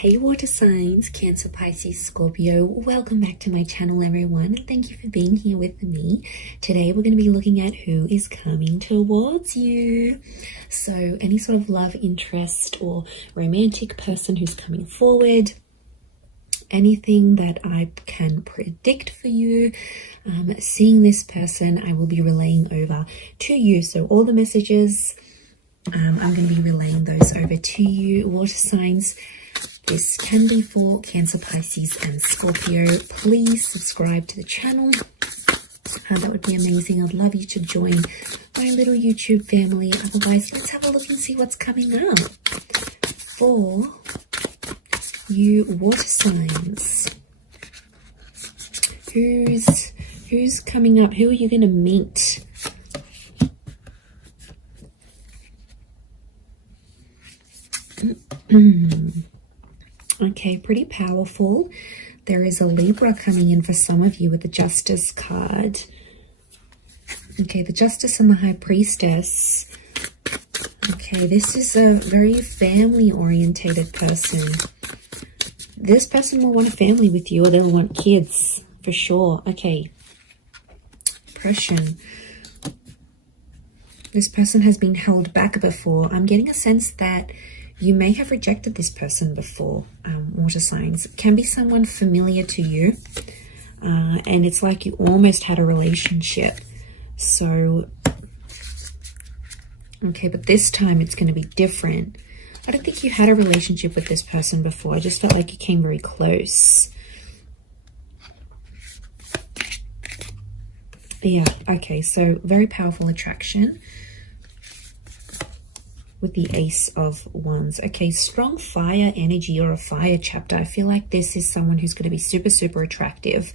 Hey water signs, Cancer, Pisces, Scorpio, welcome back to my channel everyone, and thank you for being here with me. Today we're going to be looking at who is coming towards you. So any sort of love interest or romantic person who's coming forward, anything that I can predict for you, seeing this person, I will be relaying over to you. So all the messages, I'm going to be relaying those over to you, water signs. This can be for Cancer, Pisces and Scorpio. Please subscribe to the channel. That would be amazing. I'd love you to join my little YouTube family. Otherwise, let's have a look and see what's coming up for you water signs. Who's coming up? Who are you going to meet? Okay, pretty powerful. There is a Libra coming in for some of you with the Justice card. Okay, the Justice and the High Priestess. Okay, this is a very family-orientated person. This person will want a family with you, or they'll want kids, for sure. Okay, oppression. This person has been held back before. I'm getting a sense that you may have rejected this person before, water signs. It can be someone familiar to you, and it's like you almost had a relationship. So, okay, but this time it's going to be different. I don't think you had a relationship with this person before. I just felt like you came very close. Yeah, okay, so very powerful attraction with the Ace of Wands. Okay, strong fire energy or a fire chapter. I feel like this is someone who's going to be super, super attractive.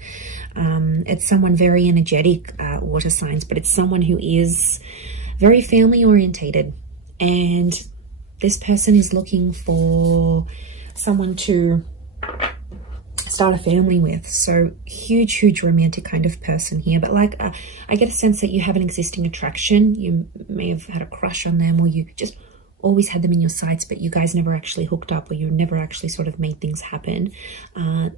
It's someone very energetic, water signs, but it's someone who is very family orientated. And this person is looking for someone to start a family with. So huge, huge romantic kind of person here. But like, I get a sense that you have an existing attraction. You may have had a crush on them, or you just always had them in your sights, but you guys never actually hooked up, or you never actually sort of made things happen. And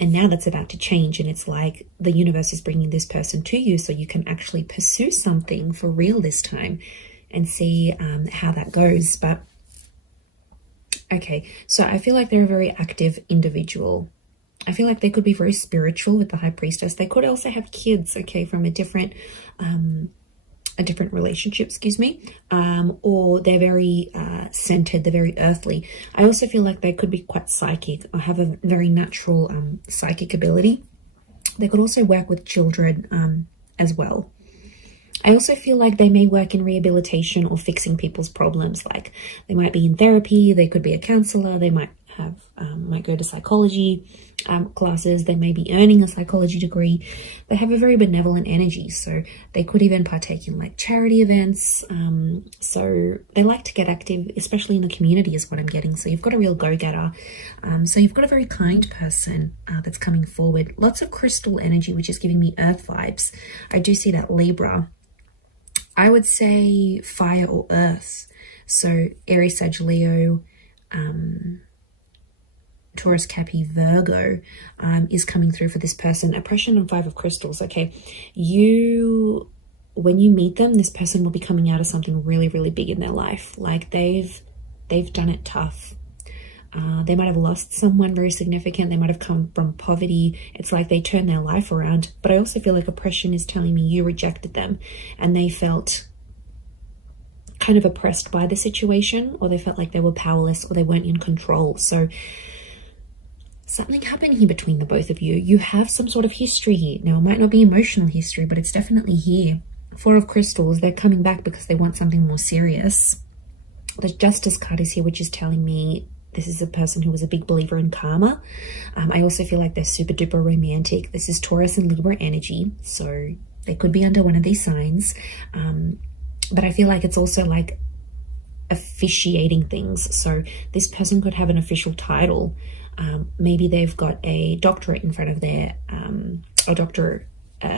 now that's about to change, and it's like the universe is bringing this person to you so you can actually pursue something for real this time and see how that goes. But okay, so I feel like they're a very active individual. I feel like they could be very spiritual with the High Priestess. They could also have kids, okay, from a different relationship, excuse me, or they're very centered, they're very earthly. I also feel like they could be quite psychic or have a very natural psychic ability. They could also work with children as well. I also feel like they may work in rehabilitation or fixing people's problems. Like they might be in therapy, they could be a counselor, they might have might go to psychology classes, they may be earning a psychology degree. They have a very benevolent energy, so they could even partake in like charity events. So they like to get active, especially in the community is what I'm getting. So you've got a real go-getter. So you've got a very kind person that's coming forward. Lots of crystal energy, which is giving me earth vibes. I do see that Libra. I would say fire or earth. So Aries, Sag, Leo, Taurus, Capi, Virgo is coming through for this person. Oppression and Five of Crystals. Okay, when you meet them, this person will be coming out of something really, really big in their life. Like they've done it tough. They might have lost someone very significant. They might have come from poverty. It's like they turned their life around. But I also feel like oppression is telling me you rejected them, and they felt kind of oppressed by the situation, or they felt like they were powerless, or they weren't in control. So something happened here between the both of you. You have some sort of history here. Now, it might not be emotional history, but it's definitely here. Four of Crystals, they're coming back because they want something more serious. The Justice card is here, which is telling me this is a person who was a big believer in karma. I also feel like they're super duper romantic. This is Taurus and Libra energy, so they could be under one of these signs. But I feel like it's also like officiating things. So this person could have an official title. Maybe they've got a doctorate in front of their,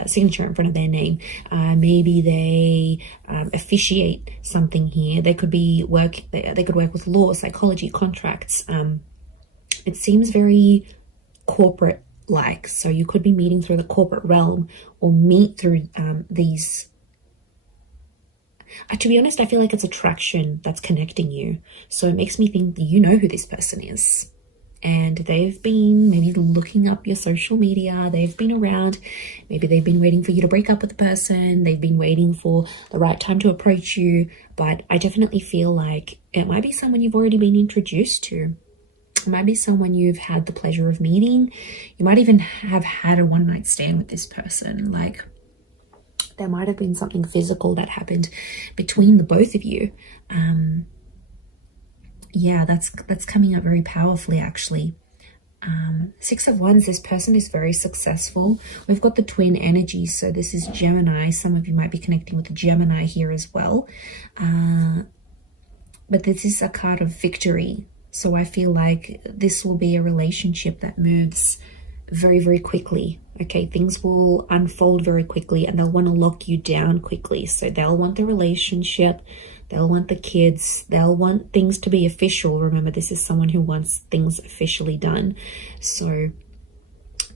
signature in front of their name. Maybe they officiate something here. They could be they could work with law, psychology, contracts. It seems very corporate like, so you could be meeting through the corporate realm or meet through these. To be honest, I feel like it's attraction that's connecting you. So it makes me think that you know who this person is. And they've been maybe looking up your social media. They've been around. Maybe they've been waiting for you to break up with the person. They've been waiting for the right time to approach you. But I definitely feel like it might be someone you've already been introduced to. It might be someone you've had the pleasure of meeting. You might even have had a one-night stand with this person. Like, there might have been something physical that happened between the both of you. Yeah, that's coming up very powerfully, actually. Six of Wands, this person is very successful. We've got the twin energy, so this is Gemini. Some of you might be connecting with the Gemini here as well. But this is a card of victory. So I feel like this will be a relationship that moves very, very quickly. Okay, things will unfold very quickly and they'll want to lock you down quickly. So they'll want the relationship, they'll want the kids, they'll want things to be official. Remember, this is someone who wants things officially done. So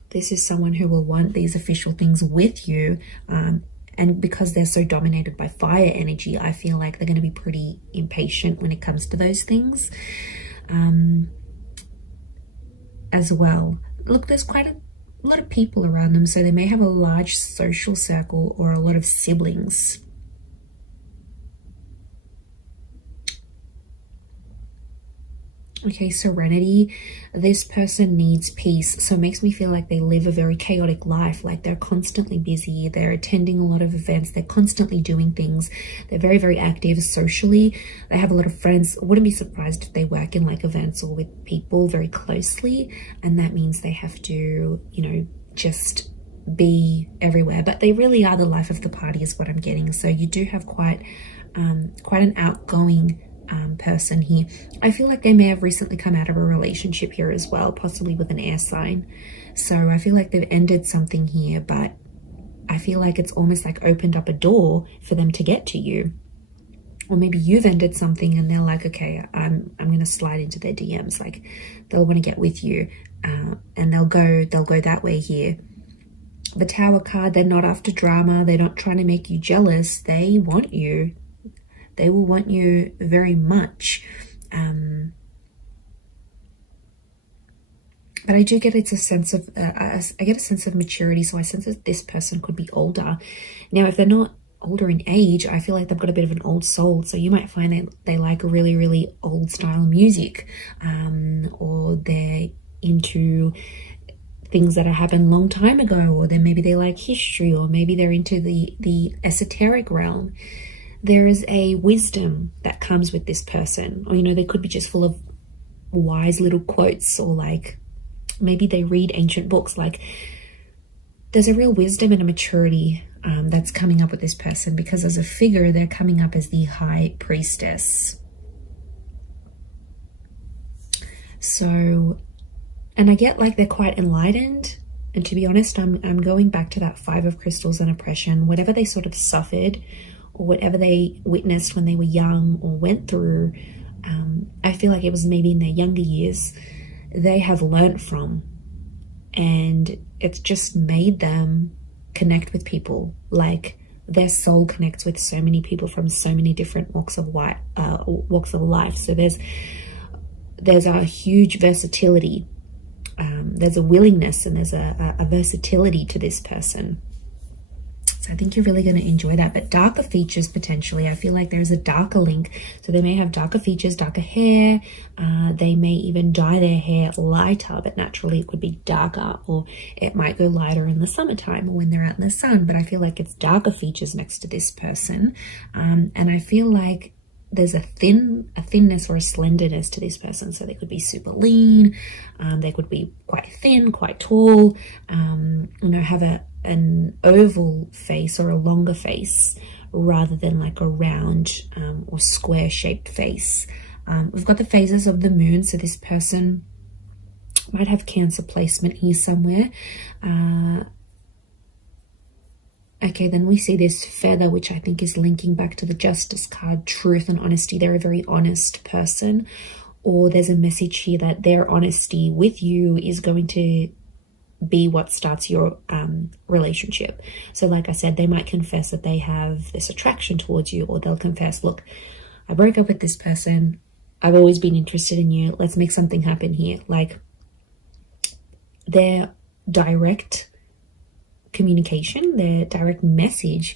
this is someone who will want these official things with you. And because they're so dominated by fire energy, I feel like they're going to be pretty impatient when it comes to those things. As well. Look, there's quite a lot of people around them, so they may have a large social circle or a lot of siblings. Okay, serenity. This person needs peace, so it makes me feel like they live a very chaotic life. Like, they're constantly busy, they're attending a lot of events, they're constantly doing things, they're very, very active socially, they have a lot of friends. I wouldn't be surprised if they work in like events or with people very closely, and that means they have to, you know, just be everywhere. But they really are the life of the party is what I'm getting. So you do have quite an outgoing person here. I feel like they may have recently come out of a relationship here as well, possibly with an air sign. So I feel like they've ended something here, but I feel like it's almost like opened up a door for them to get to you. Or maybe you've ended something and they're like, okay, I'm going to slide into their DMs. Like, they'll want to get with you, and they'll go that way here. The Tower card, they're not after drama. They're not trying to make you jealous. They want you. They will want you very much. But I do get it's a sense of, I get a sense of maturity. So I sense that this person could be older. Now, if they're not older in age, I feel like they've got a bit of an old soul. So you might find that they like really, really old style music, or they're into things that happened a long time ago, or then maybe they like history, or maybe they're into the esoteric realm. There is a wisdom that comes with this person, or, you know, they could be just full of wise little quotes, or like maybe they read ancient books. Like, there's a real wisdom and a maturity that's coming up with this person, because as a figure, they're coming up as the High Priestess. So, and I get like they're quite enlightened. And to be honest, I'm going back to that Five of Crystals and oppression. Whatever they sort of suffered, or whatever they witnessed when they were young or went through, I feel like it was maybe in their younger years, they have learnt from. And it's just made them connect with people. Like, their soul connects with so many people from so many different walks of life. So there's a huge versatility. There's a willingness and there's a versatility to this person. So I think you're really going to enjoy that. But darker features, potentially, I feel like there's a darker link. So they may have darker features, darker hair. They may even dye their hair lighter, but naturally it could be darker, or it might go lighter in the summertime or when they're out in the sun. But I feel like it's darker features next to this person. And I feel like there's a thinness or a slenderness to this person. So they could be super lean. They could be quite thin, quite tall, you know, have an oval face or a longer face rather than like a round or square shaped face. We've got the phases of the moon. So this person might have Cancer placement here somewhere. Okay, then we see this feather, which I think is linking back to the Justice card, truth and honesty. They're a very honest person. or there's a message here that their honesty with you is going to be what starts your relationship. So like I said, they might confess that they have this attraction towards you, or they'll confess, look, I broke up with this person, I've always been interested in you, let's make something happen here. Like, their direct communication, their direct message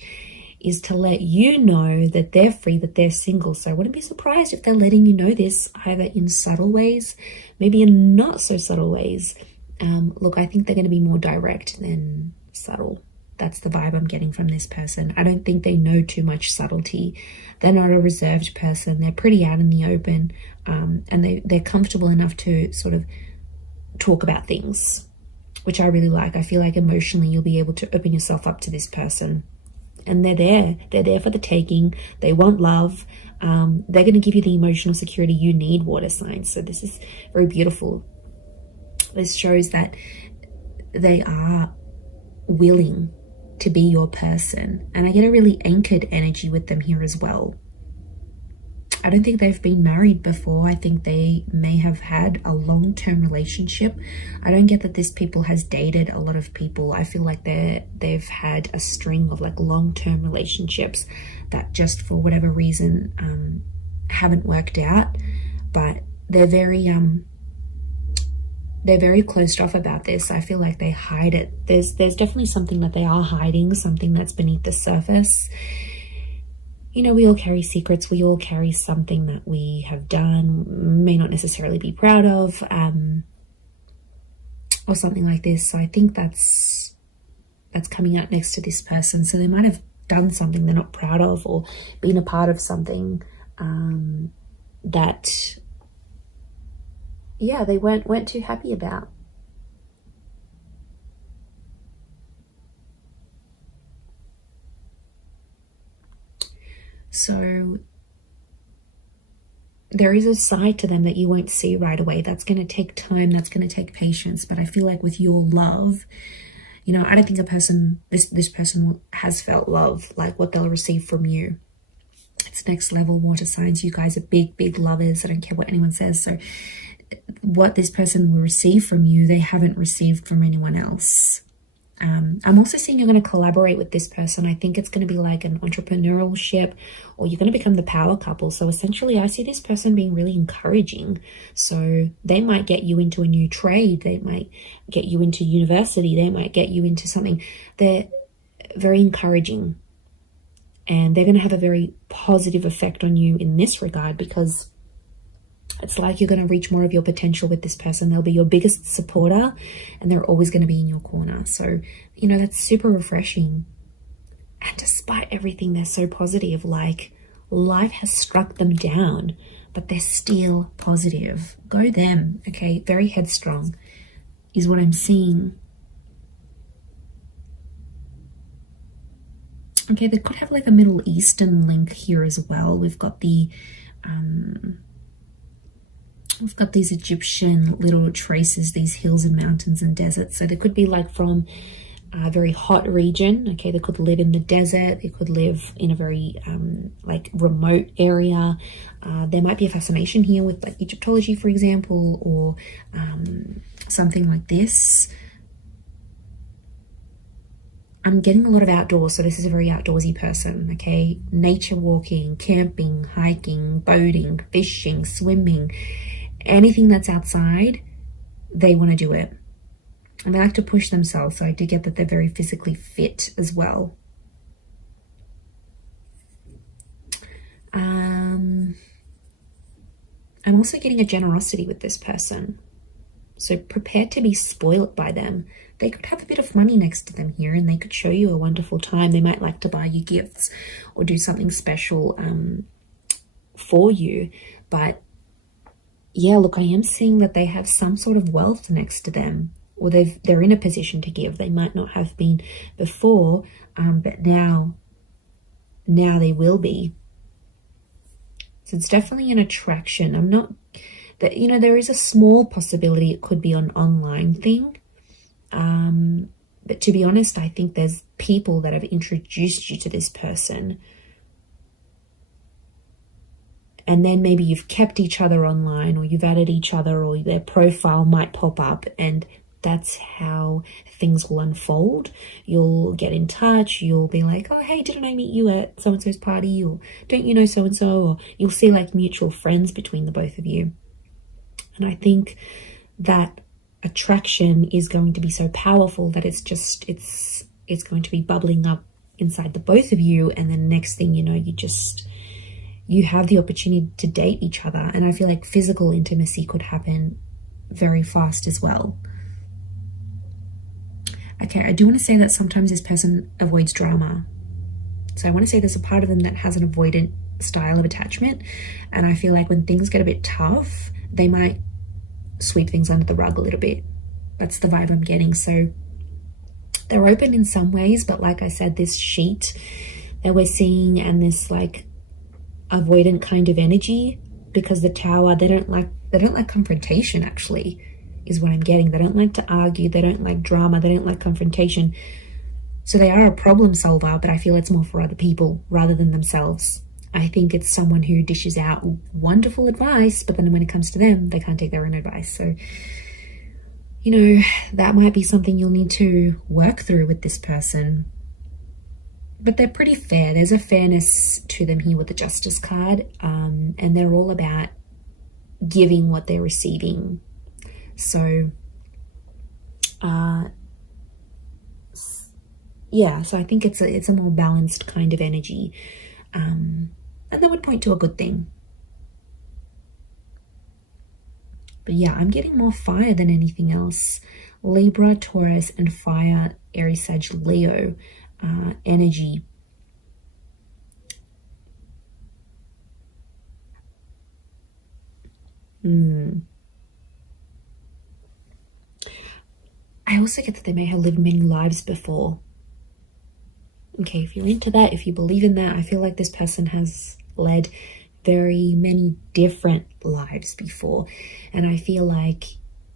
is to let you know that they're free, that they're single. So I wouldn't be surprised if they're letting you know this, either in subtle ways, maybe in not so subtle ways. Look, I think they're going to be more direct than subtle. That's the vibe I'm getting from this person. I don't think they know too much subtlety. They're not a reserved person. They're pretty out in the open, and they're comfortable enough to sort of talk about things, which I really like. I feel like emotionally you'll be able to open yourself up to this person. And they're there for the taking. They want love. They're going to give you the emotional security you need, water signs. So this is very beautiful. This shows that they are willing to be your person. And I get a really anchored energy with them here as well. I don't think they've been married before. I think they may have had a long-term relationship. I don't get that this people has dated a lot of people. I feel like they've had a string of like long-term relationships that just for whatever reason haven't worked out. But they're very closed off about this. I feel like they hide it. There's definitely something that they are hiding, something that's beneath the surface. You know, we all carry secrets. We all carry something that we have done, may not necessarily be proud of, or something like this. So I think that's coming out next to this person. So they might have done something they're not proud of, or been a part of something that, yeah, they weren't too happy about. So there is a side to them that you won't see right away. That's going to take time. That's going to take patience. But I feel like with your love, you know, I don't think this person has felt love like what they'll receive from you. It's next level, water signs. You guys are big, big lovers. I don't care what anyone says. So what this person will receive from you, they haven't received from anyone else. I'm also seeing you're going to collaborate with this person. I think it's going to be like an entrepreneurship, or you're going to become the power couple. So essentially I see this person being really encouraging. So they might get you into a new trade. They might get you into university. They might get you into something. They're very encouraging, and they're going to have a very positive effect on you in this regard, because it's like you're going to reach more of your potential with this person. They'll be your biggest supporter, and they're always going to be in your corner. So, you know, that's super refreshing. And despite everything, they're so positive. Like, life has struck them down, but they're still positive. Go them, okay? Very headstrong is what I'm seeing. Okay, they could have like a Middle Eastern link here as well. We've got these Egyptian little traces, these hills and mountains and deserts. So they could be like from a very hot region. Okay, they could live in the desert. They could live in a very like remote area. There might be a fascination here with like Egyptology, for example, or something like this. I'm getting a lot of outdoors, so this is a very outdoorsy person, okay? Nature walking, camping, hiking, boating, fishing, swimming, anything that's outside, they want to do it. And they like to push themselves, so I do get that they're very physically fit as well. I'm also getting a generosity with this person. So prepare to be spoiled by them. They could have a bit of money next to them here, and they could show you a wonderful time. They might like to buy you gifts or do something special for you. But yeah, look, I am seeing that they have some sort of wealth next to them, or they're in a position to give. They might not have been before, but now they will be. So it's definitely an attraction. I'm not... that, you know, there is a small possibility it could be an online thing. But to be honest, I think there's people that have introduced you to this person. and then maybe you've kept each other online, or you've added each other, or their profile might pop up, and that's how things will unfold. You'll get in touch, you'll be like, oh hey, didn't I meet you at so-and-so's party, or don't you know so-and-so, or you'll see like mutual friends between the both of you. And I think that attraction is going to be so powerful that it's going to be bubbling up inside the both of you, and then next thing you know, you have the opportunity to date each other. And I feel like physical intimacy could happen very fast as well. Okay, I do want to say that sometimes this person avoids drama. So I want to say there's a part of them that has an avoidant style of attachment. And I feel like when things get a bit tough, they might sweep things under the rug a little bit. That's the vibe I'm getting. So they're open in some ways, but like I said, this sheet that we're seeing and this like avoidant kind of energy, because the Tower, they don't like confrontation, actually, is what I'm getting. They don't like to argue, they don't like drama, they don't like confrontation. So they are a problem solver, but I feel it's more for other people rather than themselves. I think it's someone who dishes out wonderful advice, but then when it comes to them, they can't take their own advice. So, you know, that might be something you'll need to work through with this person. But they're pretty fair. There's a fairness to them here with the Justice card, and they're all about giving what they're receiving. So, yeah, so I think it's a more balanced kind of energy, and that would point to a good thing. But yeah, I'm getting more fire than anything else. Libra, Taurus, and fire, Aries, Sag, Leo energy. I also get that they may have lived many lives before. Okay, if you're into that, if you believe in that, I feel like this person has led very many different lives before. And I feel like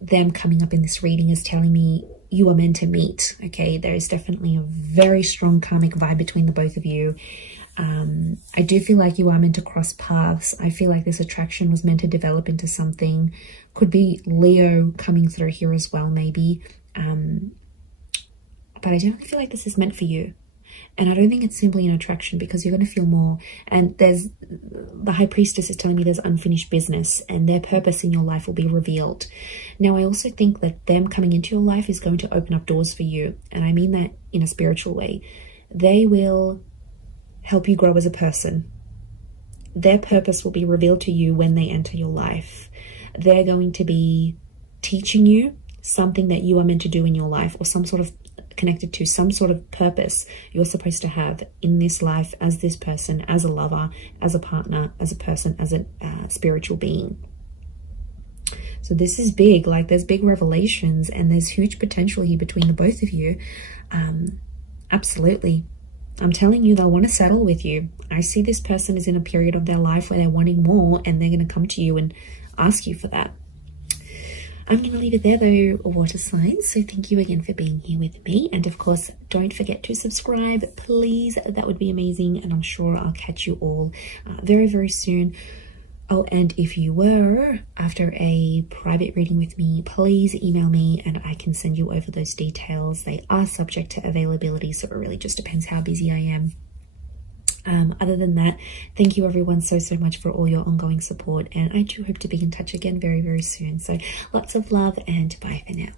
them coming up in this reading is telling me you are meant to meet. Okay, there is definitely a very strong karmic vibe between the both of you. I do feel like you are meant to cross paths. I feel like this attraction was meant to develop into something. Could be Leo coming through here as well, maybe. But I definitely feel like this is meant for you. And I don't think it's simply an attraction, because you're going to feel more. And there's the High Priestess is telling me there's unfinished business, and their purpose in your life will be revealed. Now, I also think that them coming into your life is going to open up doors for you. And I mean that in a spiritual way. They will help you grow as a person. Their purpose will be revealed to you when they enter your life. They're going to be teaching you something that you are meant to do in your life, or some sort of connected to some sort of purpose you're supposed to have in this life as this person, as a lover, as a partner, as a person, as a spiritual being. So this is big. Like, there's big revelations, and there's huge potential here between the both of you. Absolutely. I'm telling you, they'll want to settle with you. I see this person is in a period of their life where they're wanting more, and they're going to come to you and ask you for that. I'm going to leave it there though, water signs. So thank you again for being here with me. And of course, don't forget to subscribe, please. That would be amazing. And I'm sure I'll catch you all very, very soon. Oh, and if you were after a private reading with me, please email me and I can send you over those details. They are subject to availability, so it really just depends how busy I am. Other than that, thank you everyone so much for all your ongoing support, and I do hope to be in touch again very, very soon. So lots of love, and bye for now.